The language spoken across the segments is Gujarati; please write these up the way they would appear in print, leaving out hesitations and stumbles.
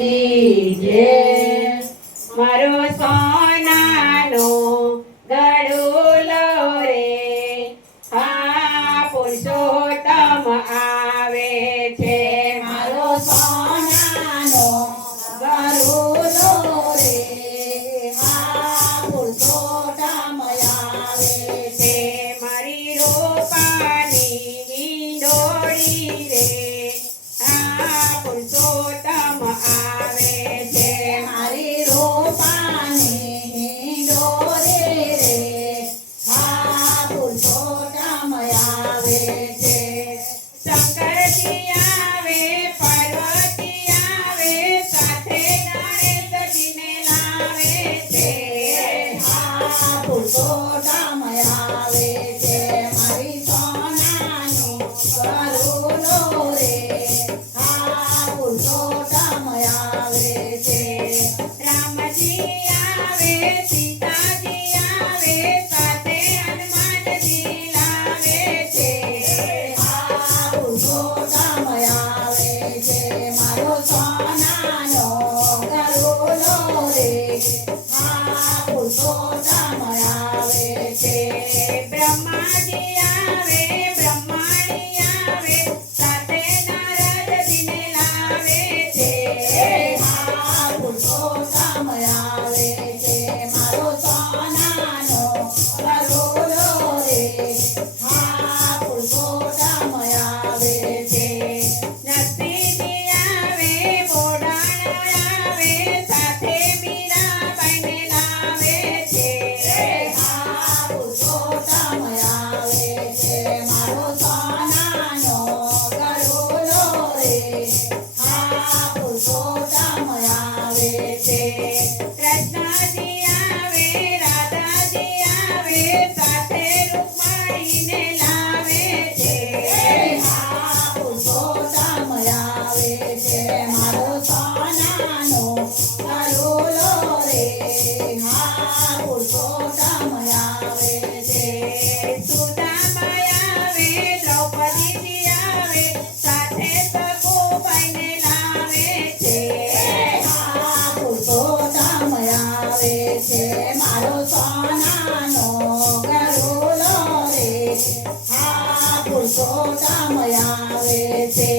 લીજે મારો સોનાનો ગળુલો રે હા પુરુષોત્તમ આવે છે મારો સોનાનો ગરુલો રે આ પુરુષોત્તમ આવે છે મારી રૂપાની ડોળી રે હા પુરુષોત્તમ આવે છે મારી રૂપાની ડોરે રે આ પુરુષોત્તમ આવે છે શંકરજી આવે પાર્વતી આવે સાથે ગણેશજીને લાવે છે આ પુરુષોત્તમ આવે છે મારી સોનાનો ગરુલો રે આ પુરુષોત્તમ આવે છે રામજી આવે સીતાજી આવે સાથે હનુમાનજી લાવે છે આ પુરુષોત્તમ આવે છે મારો સોનાનો ગરુલો રે આ પુરુષોત્તમ આવે છે બ્રહ્માજી આવે બ્રહ્માણી આવે સાથે નારદજીને લાવે છે આ પુરુષોત્તમ આવે છે મારો સોનાનો ગરુલો રે આ પુરુષોત્તમ આવે છે નરસિંહજી આવે બોડાણા આવે સાથે મીરાબાઈને લાવે છે આ પુરુષોત્તમ આવે છે મારો સોનાનો ગરુલો રે આ પુરુષોત્તમ આવે છે કૃષ્ણજી આવે રાધાજી આવે સાથે રૂકમણીને લાવે છે આ પુરુષોત્તમ આવે છે મારો સોનાનો ગરુલો રે આ પુરુષોત્તમ આવે છે સુદામા આવે દ્રૌપદીજી આવે સાથે સકુબાઈને લાવે છે આ પુરુષોત્તમ આવે છે મારો સોનાનો ગરુલો રે આ પુરુષોત્તમ આવે છે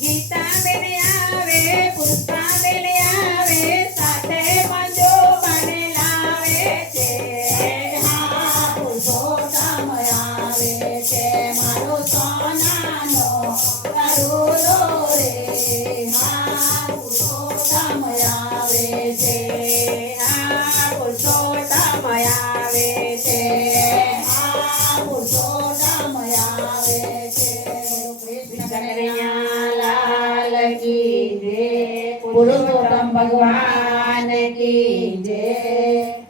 ગીતાબેન આવે પુષ્પાબેન આવે સાથે મંજુબાને લાવે છે આ પુરુષોત્તમ આવે છે મારો સોનાનો ગરુલો રે આ પુરુષોત્તમ આવે છે આ પુરુષોત્તમ આવે છે આ પુરુષોત્તમ આવે છે કનૈયા લાલ કી જય પુરુષોત્તમ ભગવાન કી જય